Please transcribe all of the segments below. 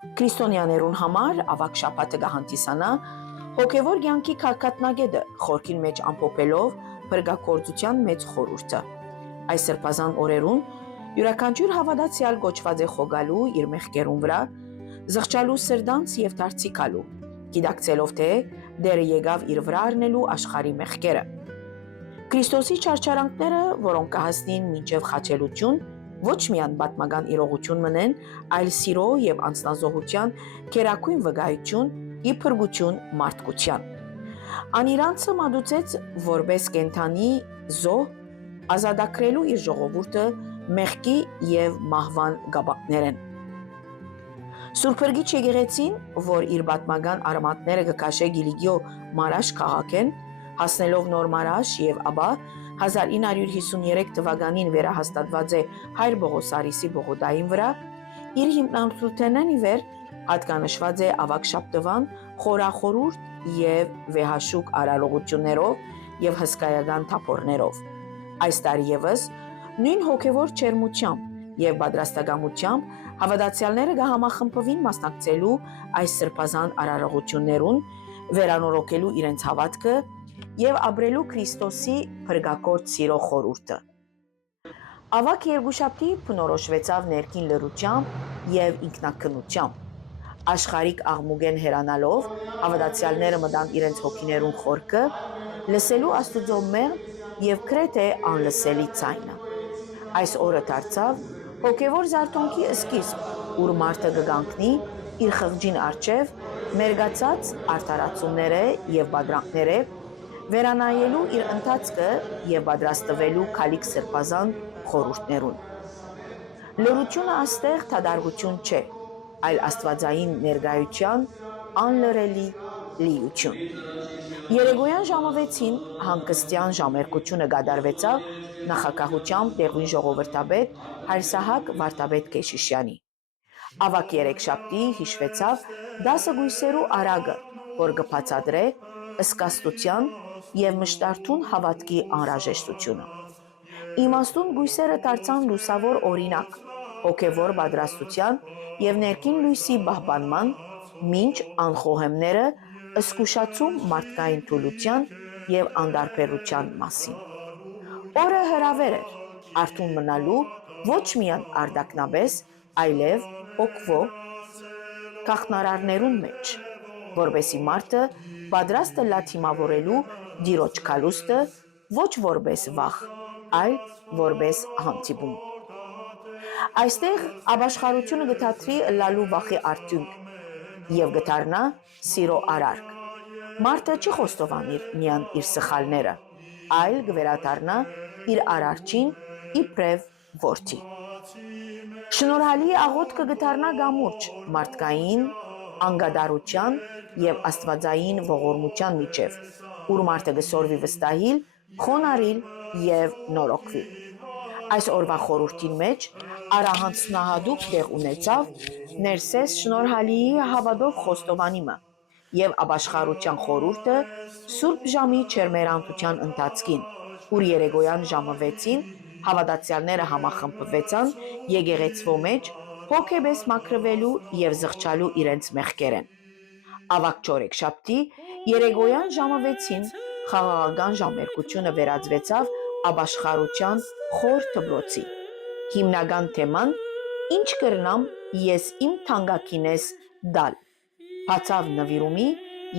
Քրիստոնյաներուն համար ավակ շաբաթը կհանդիսանա հոգևոր կյանքի քաղաքատնագետը խորքին մեջ ամփոփելով փրկագործության մեծ խորհուրդը։ Այս սրբազան օրերուն յուրաքանչյուր հավատացյալ կոչված է խոգալու իր մեղքերուն վրա, զղջալու սրդանց եւ դարձիկալու, գիտակցելով թե դերը եկավ իր վրա առնելու աշխարհի մեղքերը։ Քրիստոսի չարչարանքները, որոնք կհասնին մինչև խաչելություն, ոչ միայն պատմական իրողություն մնեն, այլ սիրո եւ անձնազոհության քերակույն վկայություն ի փրկություն մարդկության։ Անիրանցը մատուցեց որպես կենթանի զոհ ազատագրելու իր ժողովուրդը մեղքի եւ մահվան գաբակներեն։ Սուրբ Հրգիչ եկեղեցին, որ իր պատմական արմատները կքաշե Գիլիգիո Մարաշ քաղաքեն, հասնելով նոր Մարաշ եւ ապա 1953 թվականին վերահաստատված է Հայր Բողոսարիսի Բողոդային վրա, իր հիմնադրութենեն ի վեր հատկանշված է ավակ շաբթվան խորախորուրդ եւ վեհաշուկ արարողություններով եւ հսկայական թափորներով։ Այս տարի եւս նույն հոգևոր չերմությամբ եւ պատրաստակամությամբ հավատացյալները կհամախմբվին մասնակցելու այս սրբազան արարողություններուն, վերանորոգելու իրենց հավատքը եւ ապրելու Քրիստոսի փրկագործ սիրո խորհուրդը։ Ավակ երկուշաբթի բնորոշվեցավ ներքին լրությամբ եւ ինքնակնությամբ։ Աշխարհիկ աղմուկեն հերանալով հավատացյալները մտան իրենց հոգիներուն խորքը, լսելու Աստուծո մեղմ եւ գրեթե անլսելի ձայնը։ Այս օրը դարձավ հոգևոր զարթոնքի սկիզբ, ուր մարդը կգանքնի իր խղճին առջև մերգացած արդարացումները եւ բادرանքները, վերանայելու իր ընթացքը եւ պատրաստվելու քալիք սրբազան խորհուրդներուն։ Լրությունը աստեղ թադարգություն չէ, այլ աստվածային ներկայության անլրելի լիություն։ Երեկոյան ժամը 6-ին հանգստյան ժամերկությունը կատարվեցավ նախագահությամբ տեղին ժողովրդապետ Հայրսահակ Վարդապետ Քեշիշյանի։ Ավակ երեքշաբթի հիշվեցավ 10 գույսերու արագը, որ կբացատրե ըսկաստության եւ մշտարթուն հավատքի անհրաժեշտությունը։ Իմաստուն գույսերը դարձան լուսավոր օրինակ, հոգևոր պատրաստության եւ ներքին լույսի պահպանման, մինչ անխոհեմները ըսկուշացում մարդկային թուլության եւ անտարբերության մասին։ Օրը հրավեր էր արթուն մնալու ոչ միայն արտակնաբես, այլև հոգվո գաղտնարարներուն մեջ, որբեսի մարդը պատրաստ է լաթիմավորելու Տիրոջ քալուստը ոչ որպես վախ, այլ որպես հանդիպում։ Այստեղ ապաշխարությունը կդառնա ըլլալու վախի արդյունք եւ կդառնա սիրո արարք։ Մարդը չի խոստովանիր միայն իր սխալները, այլ կվերադառնա իր արարչին իբրև որդի։ Շնորհալի աղոթքը կդառնա գամուրջ մարդկային անկատարության եւ աստվածային ողորմության միջև, ուր մարդը կսորվի վստահիլ, խոնարհիլ եւ նորոգվի։ Այս օրվա խորհրդին մեջ արահանցնահատուկ տեղ ունեցավ ներսես շնորհալիի հավատով խոստովանիմը եւ ապաշխարության խորհուրդը Սուրբ ժամի չերմերանցության ընթացքին, ուր երեկոյան ժամը 6-ին հավատացյալները համախմբվեցան եկեղեցվո մեջ հոգեպես մաքրվելու եւ զղջալու իրենց մեղքերեն։ Ավակ չորեքշաբթի երեկոյան ժամը 6-ին խաղաղական ժամերկությունը վերածվեցավ ապաշխարության խոր դպրոցի։ Հիմնական թեման «Ինչ կրնամ ես իմ թանկագինես դալ» բացավ նվիրումի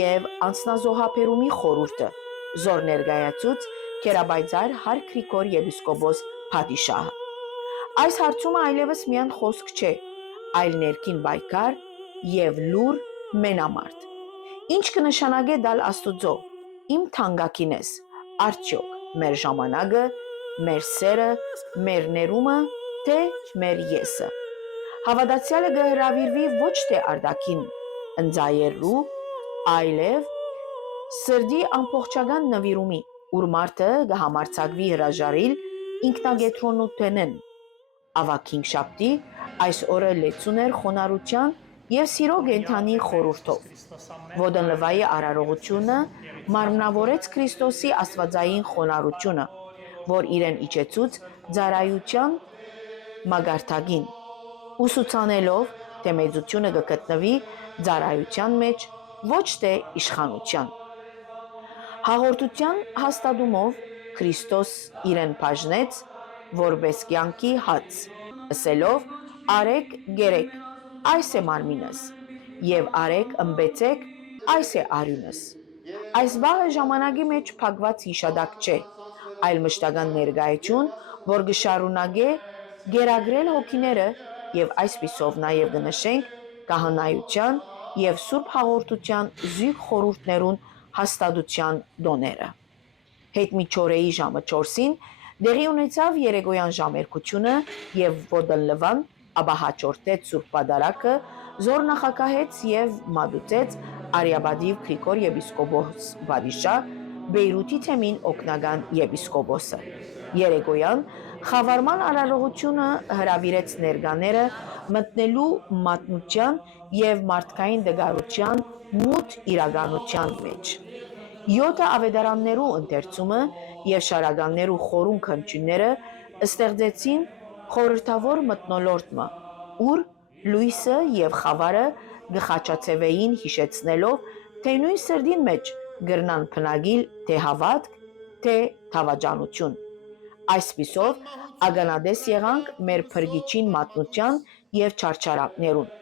եւ անձնազոհաբերումի խորհուրդը, զոր ներկայացուց Քերաբայձար Հայր Գրիգոր եպիսկոպոս Փադիշահը։ Այս հարցումը այլևս միայն խոսք չէ, այլ ներքին պայքար եւ լուր մենամարտ։ Ինչ կնշանակե դալ Աստուծո, իմ թանկագինես, արդյոք մեր ժամանակը, մեր սերը, մեր ներումը, թե մեր եսը։ Հավատացյալը կհրավիրվի ոչ թե արտաքին ընծայելու, այլև սրդի ամբողջական նվիրումի, ուր մարդը կհամարձակվի հրաժարիլ ինքնակետրոնութենեն։ Ավակ հինգշաբթի այս օրը լեցուն էր խոնարհության եւ սիրո կենթանի խորհուրդով։ Ոդնլվայի արարողությունը մարմնավորեց Քրիստոսի աստվածային խոնարհությունը, որ իրեն իջեցուց ծառայության մագարտագին, ուսուցանելով թե մեծությունը կգտնվի ծառայության մեջ, ոչ թե իշխանության։ Հաղորդության հաստատումով Քրիստոս իրեն բաժնեց որպես կյանքի հաց, ասելով. «Արեք գերեք, այս է մարմինս, եւ արեք ըմբեցեք, այս է արյունս»։ Այս բաղը ժամանակի մեջ փակված հիշադակ չէ, այլ մշտական ներկայություն, որ կշարունակե գերագրել հոգիները, եւ այսպիսով նաեւ կնշենք քահանայության եւ սուրբ հաղորդության զույգ խորհուրդներուն հաստատության տոները։ Հետմիջօրեի ժամը 4-ին դեղի ունեցավ երեկոյան ժամերկությունը եւ ոտնլվան, ապա հաջորդեց Սուրբ Պատարագը, զոր նախակահեց եւ մատուցեց Արիաբադիվ Գրիգոր եպիսկոպոս Բադիշահ, Բեյրութի թեմին օգնական եպիսկոպոսը։ Երեկոյան խավարման արարողությունը հրավիրեց ներկաները մտնելու մատնության եւ մարդկային դգարության մութ իրականության մեջ։ 7 ավետարաններու ընթերցումը եւ շարականներու խորուն քննությունները ստեղծեցին խորհրդավոր մթնոլորտը, ուր լույսը եւ խավարը կխաչացվեին հիշեցնելով, թե նույն սրտին մեջ կրնան բնակիլ թե հավատք, թե դավաճանություն։ Այսպիսով ականատես եղանք մեր Փրկիչին մատնության եւ չարչարանքներուն։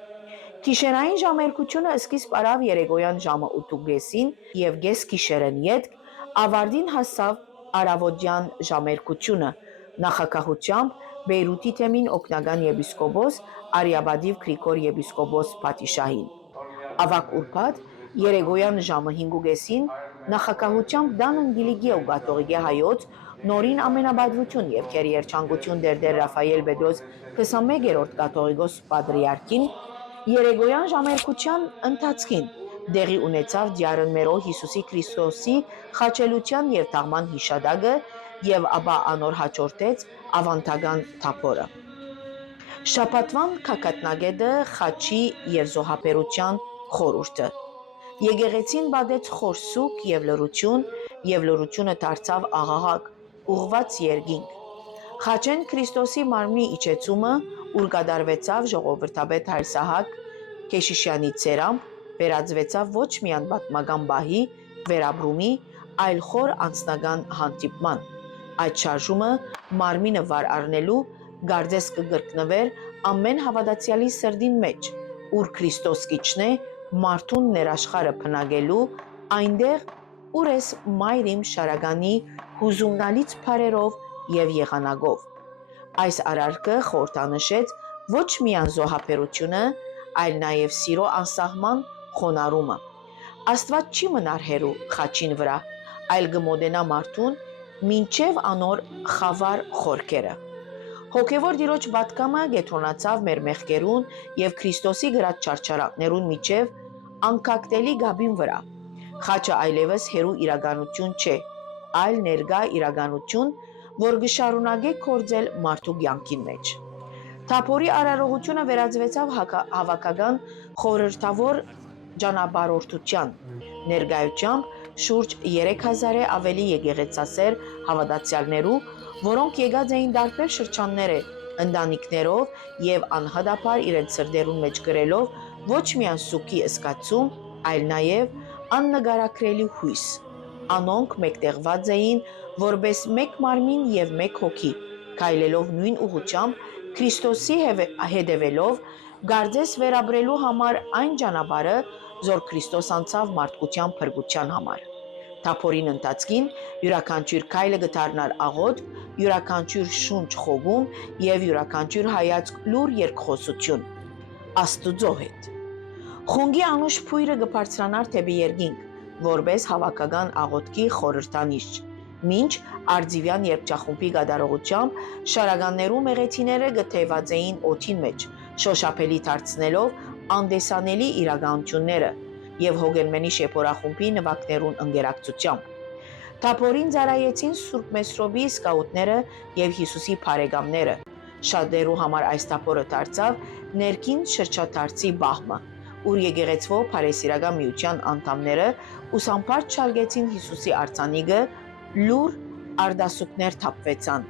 Գիշերային ժամերկությունը սկիզբ առավ երեկոյան ժամը 8:30-ին եւ կեսգիշերն ետք ավարտին հասավ առավոտյան ժամերկությունը նախակահությամբ Բեյրութի թեմին օգնական եպիսկոպոս Արիաբադիվ Գրիգոր եպիսկոպոս Բադիշահին։ Ավագ ուրբաթ երեկոյան ժամը 5:30-ին նախակահությամբ Դան Անգելիկի ու կաթողիկե հայոց նորին ամենապատվություն եւ քերիերջանկություն Տեր Ռաֆայել Պետրոս 21-րդ կաթողիկոս պատրիարքին երեկոյան ժամերկության ընթացքին տեղի ունեցավ Դյարն մերո Հիսուսի Քրիստոսի խաչելության եւ թաղման հիշադակը եւ ապա անոր հաջորդեց ավանդական թափորը։ Շաբաթվան գագաթնակետը խաչի եւ զոհաբերության խորհուրդը։ Եկեղեցին բադեց խոր սուգ եւ լռությունը դարձավ աղաղակ, ուղղված երկինք։ Խաչեն Քրիստոսի մարմնի իջեցումը, ուր կատարվեցավ ժողովրդապետ Հայր Սահակ Քեշիշյանի ցերամբ, վերածվեցավ ոչ միայն պատմական պահի, վերապրումի, այլ խոր անձնական հանդիպման։ Այդ շարժումը մարմինը վար առնելու կարծես կգրկնվեր ամեն հավատացյալի սրտին մեջ, ուր Քրիստոս կիջնե մարդուն ներաշխարը բնակելու, այնտեղ, ուր ես մայր իմ շարականի հուզումնալից բառերով եւ եղանակով։ Այս արարքը խորհրդանշեց ոչ միայն զոհաբերությունը, այլ նաեւ սիրո անսահման խոնարհումը։ Աստված չի մնար հեռու խաչին վրա, այլ կմոտենա մարդուն մինչև անոր խավար խորքերը։ Հոգևոր Տիրոջ պատգամը կետրոնացավ մեր մեղքերուն եւ Քրիստոսի գրած չարչարանքներուն միջև անկագտելի գաբին վրա։ Խաչը այլևս հեռու իրականություն չէ, այլ ներկա իրականություն, որ կշարունակե գործել մարդու կյանքին մեջ։ Թափորի արարողությունը վերածվեցավ հավաքական խորհրդավոր ճանապարհորդության ներկայությամբ շուրջ 3000-ը ավելի եկեղեցասեր հավատացյալներու, որոնք եկած էին տարբեր շրջանները ընտանիքներով եւ անհատաբար իրենց սրտերուն մեջ գրելով ոչ միայն սուգի զգացում, այլ նաեւ աննկարագրելի հույս։ Անոնք մեկտեղված էին որպես մեկ մարմին եւ մեկ հոգի, քայլելով նույն ուղղությամբ, Քրիստոսի հետևելով, կարծես վերապրելու համար այն ճանապարհը, որ Քրիստոս անցավ մարդկության փրկության համար։ Թափորին ընթացքին յուրաքանչյուր քայլը կդառնար աղոթք, յուրաքանչյուր շունչ խովում եւ յուրաքանչյուր հայացք լուր երկխոսություն Աստուծո հետ։ Խունգի անուշ փույրը կբարձրանար դեպի երկինք, որպես հավաքական աղոթքի խորհրդանիշ, մինչ արձիվյան երգչախումբի կատարողությամբ շարականներու մեղեթիները կթեված էին օդին մեջ, շոշափելի դարձնելով անտեսանելի իրականությունները եւ Հոգենմենի շեփորախումբի նվագներուն ընկերակցությամբ։ Թափորին ծառայեցին Սուրբ Մեսրոպի սկաուտները եւ Հիսուսի բարեկամները։ Շատերու համար այս թափորը դարձավ ներքին շրջադարձի բահմը, ուր եկեղեցվով Փարեսիրական միության անդամները ուսամբար չարգեցին Հիսուսի արձանիկը, լուր արտասուքներ թափվեցան,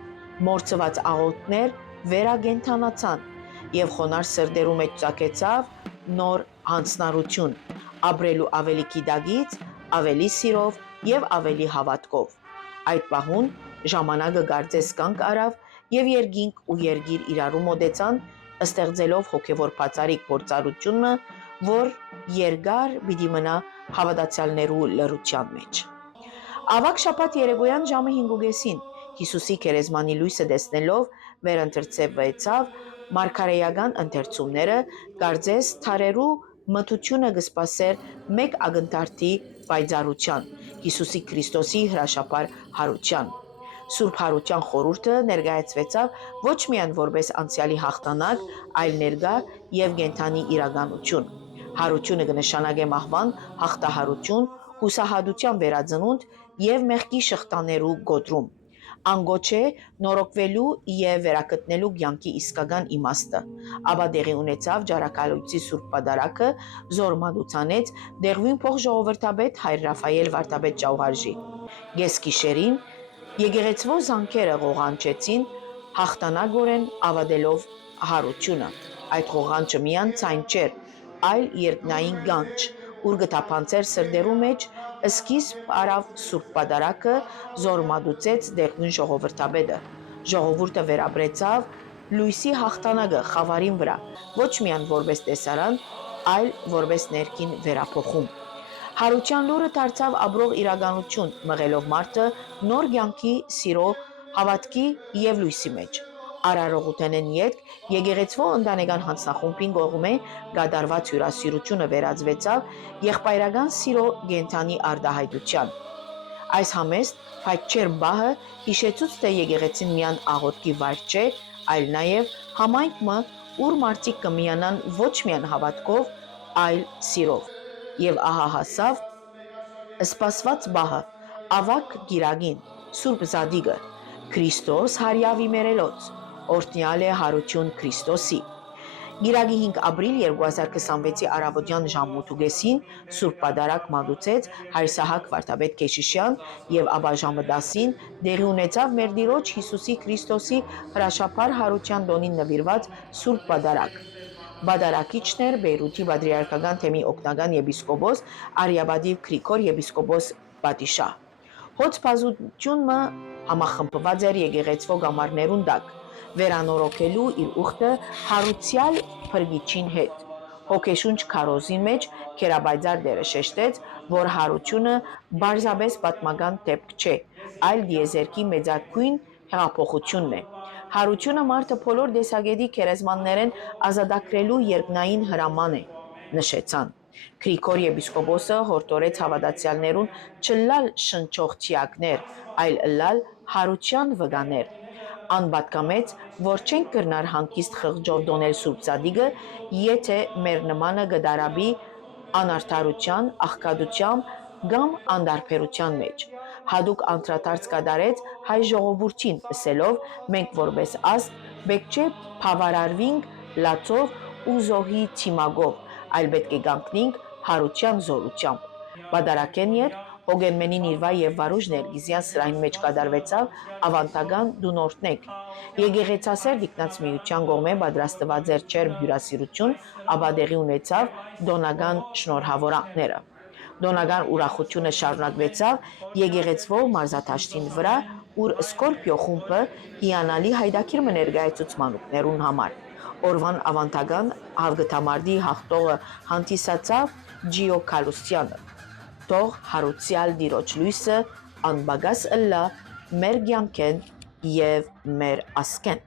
մորցված աղոթքներ վերակենդանացան եւ խոնար սրդերու մեջ ծակեցավ նոր հանցնարություն, ապրելու ավելի գիտագից, ավելի սիրով եւ ավելի հավատքով։ Այդ պահուն ժամանակը կարծես կանգ առավ եւ երկինք ու երգիր իրարու մոտեցան, ստեղծելով հոգեվոր բացարիք փորձառությունը, որ երկար պիտի մնա հավատացյալներու լռության մեջ։ Ավակ շաբաթ երեկոյան ժամը 5:30 Հիսուսի քերեզմանի լույսը տեսնելով վերընթերցվեցավ մարգարեական ընթերցումները, կարծես թարերու մթությունը կսպասեր մեկ ակնթարթի պայծառության, Հիսուսի Քրիստոսի հրաշապար հարության։ Սուրբ հարության խորհուրդը ներկայացվեցավ ոչ միայն որպես անցյալի հաղթանակ, այլ ներկա եւ կենթանի իրականություն։ Հարությունը կնշանակե մահվան հաղթահարություն, հուսահատության վերածնունդ եւ մեղքի շղթաներու գոտրում։ Անգոչ է նորոգվելու եւ վերակտնելու կյանքի իսկական իմաստը, ապա տեղի ունեցավ Ջարակալույցի Սուրբ Պատարագը զորմադուցանեց դեղվին փող ժողովրդապետ Հայր Ռաֆայել Վարդապետ Ջավղարժի։ Գեսգիշերին եկեղեցվո զանքերը ղողանչեցին հաղթանակորեն ավադելով հարությունը։ Այդ ղողանչը միան ցայն չէր, այլ երկնային գանչ, ուր գտապանցեր սրդերու մեջ սկիզբ արավ Սուրբ Պատարագը զորմադուցեց դեղվին ժողովրդապետը։ Ժողովուրդը վերաբրեցավ լույսի հաղթանակը խավարին վրա, ոչ միայն որպես տեսարան, այլ որպես ներքին վերափոխում։ Հարության լուրը դարձավ ապրող իրականություն, մղելով մարդը նոր կյանքի, սիրո, հավատքի եւ լույսի մեջ։ Արարողութենեն ետք եկեղեցվո ընտանեկան հանձնախումբին կողմէ կատարված հյուրասիրությունը վերածվեցավ եղբայրական սիրո կենթանի արտահայտության։ Այս համեստ փայտչեր բահը հիշեցուց թե եկեղեցին միան աղոթքի վայր չէ, այլ նաև համայնք մը, ուր մարդիկ կմիանան ոչ միայն հավատքով, այլ սիրով։ Եվ ահա հասավ սպասված բահը, ավակ գիրագին, Սուրբ Զադիգը, Քրիստոս հարյավ իմերելոց, օրհնյալ է հարություն Քրիստոսի։ Գիրագի 5 ապրիլ 2026-ի առավոտյան ժամ 8:30 Սուրբ Պատարագ մատուցեց Հայր Սահակ Վարդապետ Քեշիշյան եւ ապա ժամը 10-ին տեղի ունեցավ մեր Տիրոջ Հիսուսի Քրիստոսի հրաշապար հարության տոնին նվիրված Սուրբ Պատարագ։ Բադարակիչն էր Բեյրութի Պատրիարքական թեմի օգնական եպիսկոպոս Արիաբադիվ Գրիգոր եպիսկոպոս Պատիշահ։ Հոց բազությունը համախմբված էր եկեղեցվո գամարներուն տակ, վերանորոգելու իր ուխտը հարուցյալ փրկիչին հետ։ Հոգեշունչ քարոզի մեջ Քերաբայձար դերը շեշտեց, որ հարությունը բարձաբես պատմական դեպք չէ, այլ դիեզերքի մեծագույն հեղափոխությունն է։ Հարությունը մարդը բոլոր տեսակետի քերեզմաններեն ազատագրելու երկնային հրաման է, նշեցան։ Գրիգոր եպիսկոպոսը հորդորեց հավատացյալներուն չլալ շնչող թիակներ, այլ ըլլալ հարության վկաներ։ Անպատկամեց, որ չենք կրնար հանգիստ խղճով դոնել Սուրբ Զադիգը, եթե մեր նմանը գդարաբի անարդարության, աղքատության կամ անտարբերության մեջ։ Հadouk անդրադարձ կատարեց հայ ժողովրդին, ասելով. մենք որպես ազգ պետք չէ բավարարվենք լացով ու զոհի թիմակով, այլ պետք է կանգնենք հարության զորությամբ։ Պատարագեն յետ Հոգենմենի Նիրվա եւ Վարուժ Ներգիզյան սրահին մեջ կատարվեցավ ավանդական դունորտնեք։ Եկեղեցասեր Տիկնաց միության կողմէ պատրաստված էր ջերմ հյուրասիրություն, ապա տեղի ունեցավ դոնական շնորհավորանքները։ Դոնական ուրախությունը շարունակվեցավ եկեղեցվո մարզադաշտին վրա, ուր Սկորպիո խումբը հիանալի հայտագիր մը ներկայացուց մանուկներուն համար։ Օրվան ավանդական հավգթամարտի հաղթողը հանդիսացավ Ջիո Քալուստյանը։ Թող հարուցյալ Տիրոջ լույսը անպակաս ըլլա մեր կյանքեն եւ մեր ասկեն։